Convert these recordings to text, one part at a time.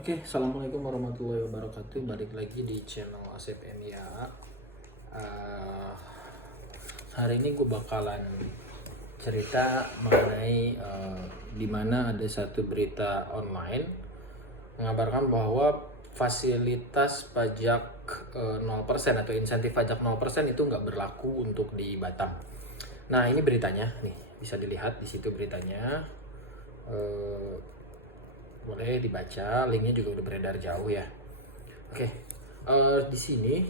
Oke, assalamualaikum warahmatullahi wabarakatuh. Balik lagi di channel Asep MIA. Uh, Hari ini gue bakalan cerita mengenai dimana ada satu berita online mengabarkan bahwa fasilitas pajak 0% atau insentif pajak 0% itu nggak berlaku untuk di Batam. Nah, ini beritanya nih, bisa dilihat di situ beritanya. Boleh dibaca, linknya juga udah beredar jauh ya. Oke, di sini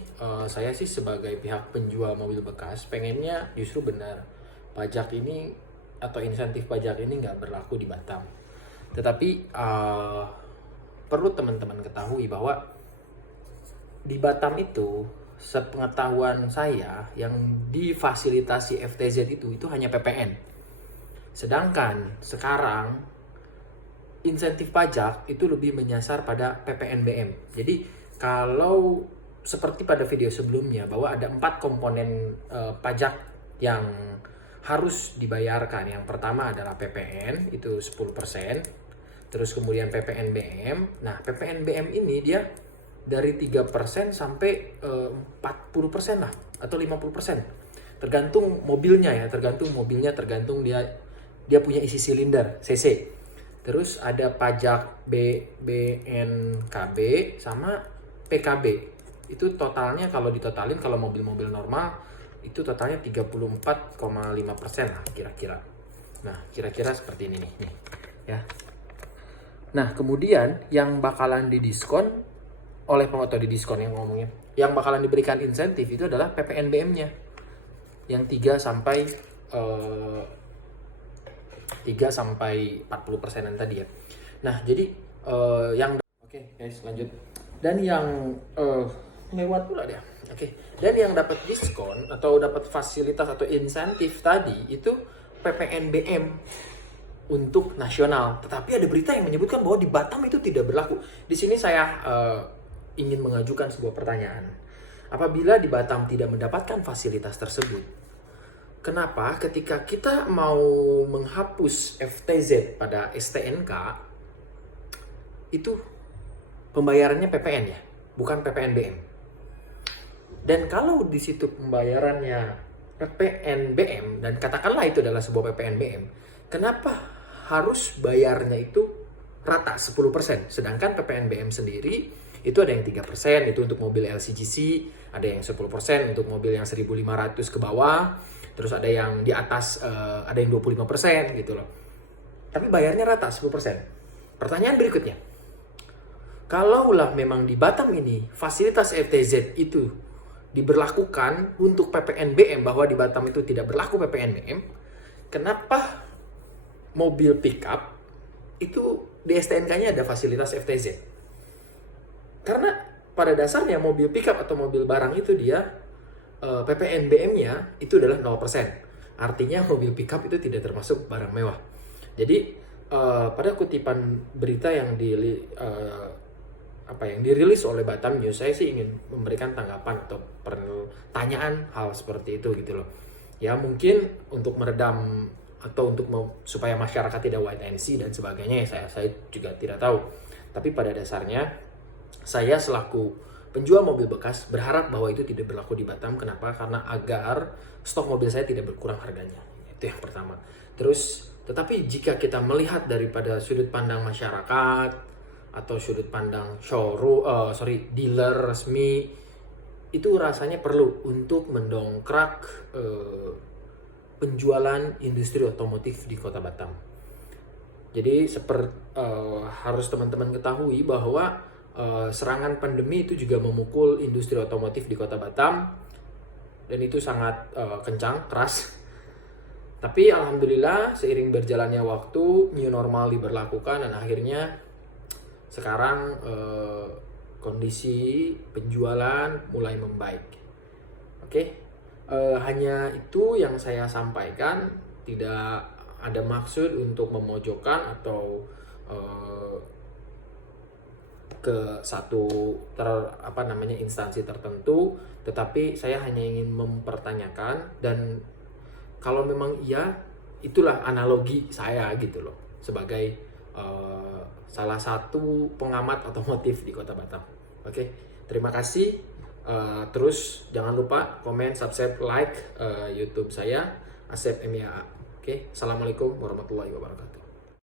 saya sih sebagai pihak penjual mobil bekas pengennya justru benar pajak ini atau insentif pajak ini nggak berlaku di Batam. Tetapi perlu teman-teman ketahui bahwa di Batam itu sepengetahuan saya yang difasilitasi FTZ itu hanya PPN. Sedangkan sekarang insentif pajak itu lebih menyasar pada PPNBM. Jadi kalau seperti pada video sebelumnya bahwa ada 4 komponen pajak yang harus dibayarkan. Yang pertama adalah PPN itu 10%, terus kemudian PPNBM. Nah, PPNBM ini dia dari 3% sampai 40% lah atau 50%. Tergantung mobilnya ya, tergantung dia punya isi silinder cc. Terus ada pajak BNKB sama PKB. Itu totalnya kalau ditotalin kalau mobil-mobil normal itu totalnya 34,5% lah kira-kira. Nah, kira-kira seperti ini nih ya. Nah, kemudian yang bakalan didiskon oleh pengotor didiskon yang ngomongin, yang bakalan diberikan insentif itu adalah PPNBM-nya. Yang 3 sampai 40%-an tadi ya. Nah, jadi oke, guys, lanjut. Dan yang lewat pula dia. Oke. Dan yang dapat diskon atau dapat fasilitas atau insentif tadi itu PPNBM untuk nasional. Tetapi ada berita yang menyebutkan bahwa di Batam itu tidak berlaku. Di sini saya ingin mengajukan sebuah pertanyaan. Apabila di Batam tidak mendapatkan fasilitas tersebut, kenapa ketika kita mau menghapus FTZ pada STNK itu pembayarannya PPN ya, bukan PPNBM. Dan kalau di situ pembayarannya PPNBM dan katakanlah itu adalah sebuah PPNBM, kenapa harus bayarnya itu rata 10%, sedangkan PPNBM sendiri itu ada yang 3% itu untuk mobil LCGC, ada yang 10% untuk mobil yang 1.500 ke bawah, terus ada yang di atas ada yang 25% gitu loh. Tapi bayarnya rata 10%. Pertanyaan berikutnya, kalaulah memang di Batam ini fasilitas FTZ itu diberlakukan untuk PPNBM, bahwa di Batam itu tidak berlaku PPNBM, kenapa mobil pickup itu di STNK-nya ada fasilitas FTZ? Karena pada dasarnya mobil pickup atau mobil barang itu dia PPNBM-nya itu adalah 0%. Artinya mobil pickup itu tidak termasuk barang mewah. Jadi pada kutipan berita yang dirilis oleh Batam News, saya sih ingin memberikan tanggapan atau pertanyaan hal seperti itu gitu loh. Ya mungkin untuk meredam atau untuk supaya masyarakat tidak wait and see dan sebagainya ya, saya juga tidak tahu. Tapi pada dasarnya saya selaku penjual mobil bekas berharap bahwa itu tidak berlaku di Batam. Kenapa? Karena agar stok mobil saya tidak berkurang harganya. Itu yang pertama. Terus, tetapi jika kita melihat daripada sudut pandang masyarakat atau sudut pandang dealer resmi, itu rasanya perlu untuk mendongkrak penjualan industri otomotif di Kota Batam. Jadi harus teman-teman ketahui bahwa serangan pandemi itu juga memukul industri otomotif di Kota Batam, dan itu sangat kencang, keras. Tapi alhamdulillah seiring berjalannya waktu, new normal diberlakukan dan akhirnya sekarang kondisi penjualan mulai membaik. Oke, hanya itu yang saya sampaikan, tidak ada maksud untuk memojokkan atau ke satu instansi tertentu, tetapi saya hanya ingin mempertanyakan, dan kalau memang iya, itulah analogi saya gitu loh sebagai salah satu pengamat otomotif di Kota Batam. Oke, terima kasih. Terus jangan lupa komen, subscribe, like YouTube saya Asep MIAA. Oke, assalamualaikum warahmatullahi wabarakatuh.